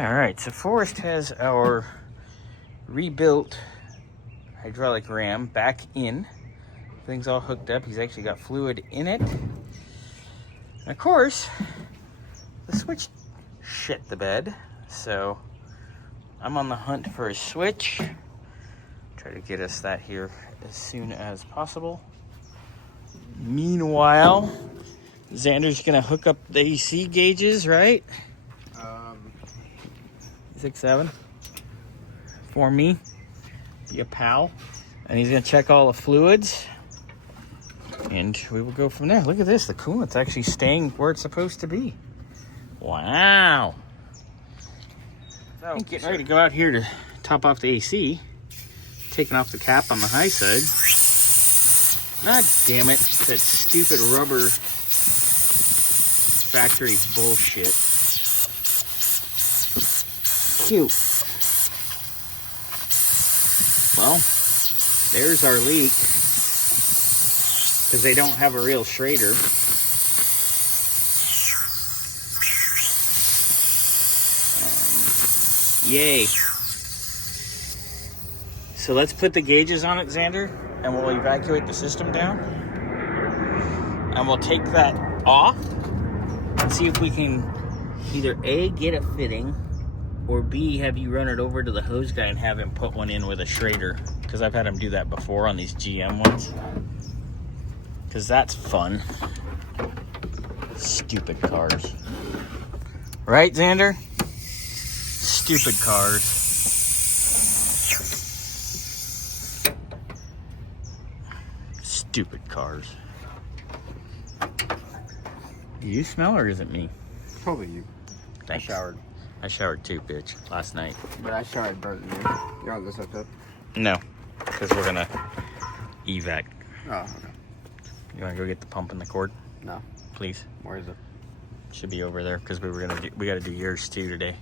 All right, so Forrest has our rebuilt hydraulic ram back in. Things all hooked up. He's actually got fluid in it. And of course, the switch shit the bed. So I'm on the hunt for a switch. Try to get us that here as soon as possible. Meanwhile, Xander's gonna hook up the AC gauges, right? 6-7 for me. Be a pal. And he's gonna check all the fluids. And we will go from there. Look at this, the coolant's actually staying where it's supposed to be. Wow. So getting ready to go out here to top off the AC. Taking off the cap on the high side. God damn it, that stupid rubber factory bullshit. Cute. Well, there's our leak. Because they don't have a real Schrader. Yay. So let's put the gauges on it, Xander, and we'll evacuate the system down. And we'll take that off and see if we can either A, get it fitting, or B, have you run it over to the hose guy and have him put one in with a Schrader. Because I've had him do that before on these GM ones. Because that's fun. Stupid cars. Right, Xander? Stupid cars. Stupid cars. Do you smell or is it me? Probably you. Thanks. I showered. I showered too, bitch, last night. But I showered better than you. You're on this episode? No, because we're gonna evac. Oh, okay. You wanna go get the pump and the cord? No. Please. Where is it? Should be over there because we gotta do yours too today.